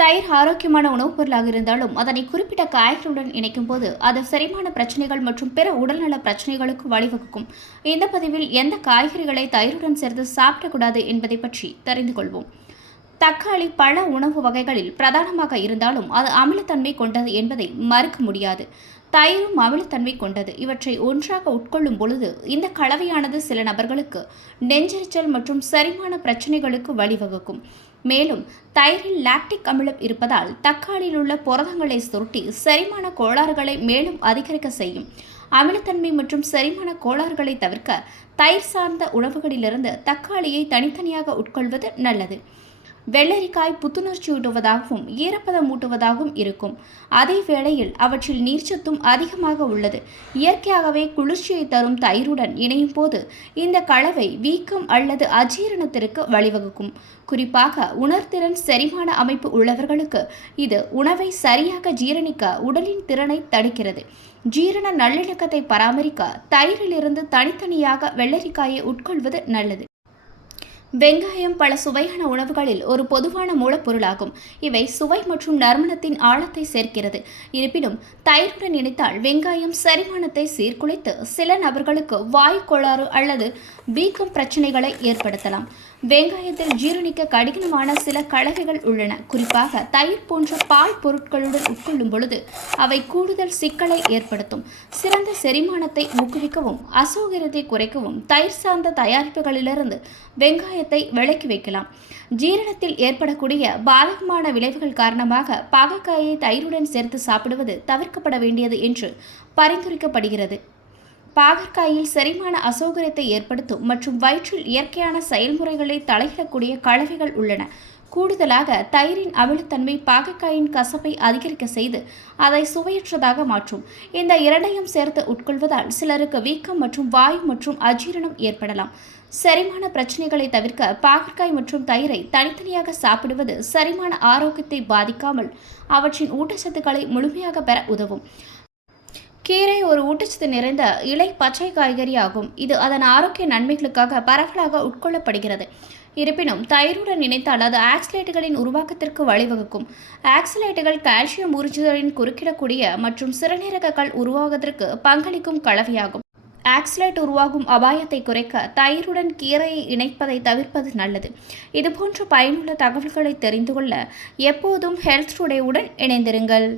தயிர் ஆரோக்கியமான உணவுப் பொருளாக இருந்தாலும் அதனை குறிப்பிட்ட காய்களுடன் இணைக்கும் போது அது செரிமான பிரச்சனைகள் மற்றும் பிற உடல்நல பிரச்சனைகளுக்கு வழிவகுக்கும். இந்த பதிவில் எந்த காய்கறிகளை தயிருடன் சேர்த்து சாப்பிடக்கூடாது என்பதை பற்றி தெரிந்து கொள்வோம். தக்காளி பல உணவு வகைகளில் பிரதானமாக இருந்தாலும் அது அமிலத்தன்மை கொண்டது என்பதை மறுக்க முடியாது. தயிரும் அமிலத்தன்மை கொண்டது. இவற்றை ஒன்றாக உட்கொள்ளும் பொழுது இந்த கலவையானது சில நபர்களுக்கு நெஞ்செரிச்சல் மற்றும் செரிமான பிரச்சனைகளுக்கு வழிவகுக்கும். மேலும் தயிரில் லாக்டிக் அமிலம் இருப்பதால் தக்காளியில் உள்ள புரதங்களை சுருட்டி செரிமான கோளாறுகளை மேலும் அதிகரிக்க செய்யும். அமிலத்தன்மை மற்றும் செரிமான கோளாறுகளை தவிர்க்க தயிர் சார்ந்த உணவுகளிலிருந்து தக்காளியை தனித்தனியாக உட்கொள்வது நல்லது. வெள்ளரிக்காய் புத்துணர்ச்சியூட்டுவதாகவும் ஈரப்பதமூட்டுவதாகவும் இருக்கும். அதே வேளையில் அவற்றில் நீர்ச்சத்தும் அதிகமாக உள்ளது. இயற்கையாகவே குளிர்ச்சியை தரும் தயிருடன் இணையும் போது இந்த கலவை வீக்கம் அல்லது அஜீரணத்திற்கு வழிவகுக்கும். குறிப்பாக உணர்திறன் செரிமான அமைப்பு உள்ளவர்களுக்கு இது உணவை சரியாக ஜீரணிக்க உடலின் திறனை தடுக்கிறது. ஜீரண நல்லிணக்கத்தை பராமரிக்க தயிரிலிருந்து தனித்தனியாக வெள்ளரிக்காயை உட்கொள்வது நல்லது. வெங்காயம் பல சுவையான உணவுகளில் ஒரு பொதுவான மூலப்பொருளாகும். இவை சுவை மற்றும் நறுமணத்தின் ஆழத்தை சேர்க்கிறது. இருப்பினும் தயிருடன் இணைத்தால் வெங்காயம் செரிமானத்தை சீர்குலைத்து சில நபர்களுக்கு வாயு கோளாறு அல்லது வீக்கம் பிரச்சனைகளை ஏற்படுத்தலாம். வெங்காயத்தில் ஜீரணிக்க கடினமான சில கலவைகள் உள்ளன. குறிப்பாக தயிர் போன்ற பால் பொருட்களுடன் உட்கொள்ளும் பொழுது அவை கூடுதல் சிக்கலை ஏற்படுத்தும். சிறந்த செரிமானத்தை ஊக்குவிக்கவும் அசௌகரியத்தை குறைக்கவும் தயிர் சார்ந்த தயாரிப்புகளிலிருந்து வெங்காயத்தை விலக்கி வைக்கலாம். ஜீரணத்தில் ஏற்படக்கூடிய பாதகமான விளைவுகள் காரணமாக பாகற்காயை தயிருடன் சேர்த்து சாப்பிடுவது தவிர்க்கப்பட வேண்டியது என்று பரிந்துரைக்கப்படுகிறது. பாகற்காயில் செரிமான அசௌகரியத்தை ஏற்படுத்தும் மற்றும் வயிற்றில் இயற்கையான செயல்முறைகளை தலையிடக்கூடிய கலவைகள் உள்ளன. கூடுதலாக தயிரின் அமிலத்தன்மை பாகற்காயின் கசப்பை அதிகரிக்க செய்து அதை சுவையற்றதாக மாற்றும். இந்த இரண்டையும் சேர்த்து உட்கொள்வதால் சிலருக்கு வீக்கம் மற்றும் வாயு மற்றும் அஜீரணம் ஏற்படலாம். செரிமான பிரச்சனைகளை தவிர்க்க பாகற்காய் மற்றும் தயிரை தனித்தனியாக சாப்பிடுவது செரிமான ஆரோக்கியத்தை பாதிக்காமல் அவற்றின் ஊட்டச்சத்துக்களை முழுமையாக பெற உதவும். கீரை ஒரு ஊட்டச்சத்து நிறைந்த இலை பச்சை காய்கறி ஆகும். இது அதன் ஆரோக்கிய நன்மைகளுக்காக பரவலாக உட்கொள்ளப்படுகிறது. இருப்பினும் தயிருடன் இணைத்தால் அது ஆக்சலேட்டுகளின் உருவாக்கத்திற்கு வழிவகுக்கும். ஆக்சலேட்டுகள் கால்சியம் உறிஞ்சுதலின் குறுக்கிடக்கூடிய மற்றும் சிறுநீரகங்கள் உருவாவதற்கு பங்களிக்கும் கலவையாகும். ஆக்சலேட் உருவாகும் அபாயத்தை குறைக்க தயிருடன் கீரையை இணைப்பதை தவிர்ப்பது நல்லது. இதுபோன்ற பயனுள்ள தகவல்களை தெரிந்து கொள்ள எப்போதும் ஹெல்த் டுடேவுடன் இணைந்திருங்கள்.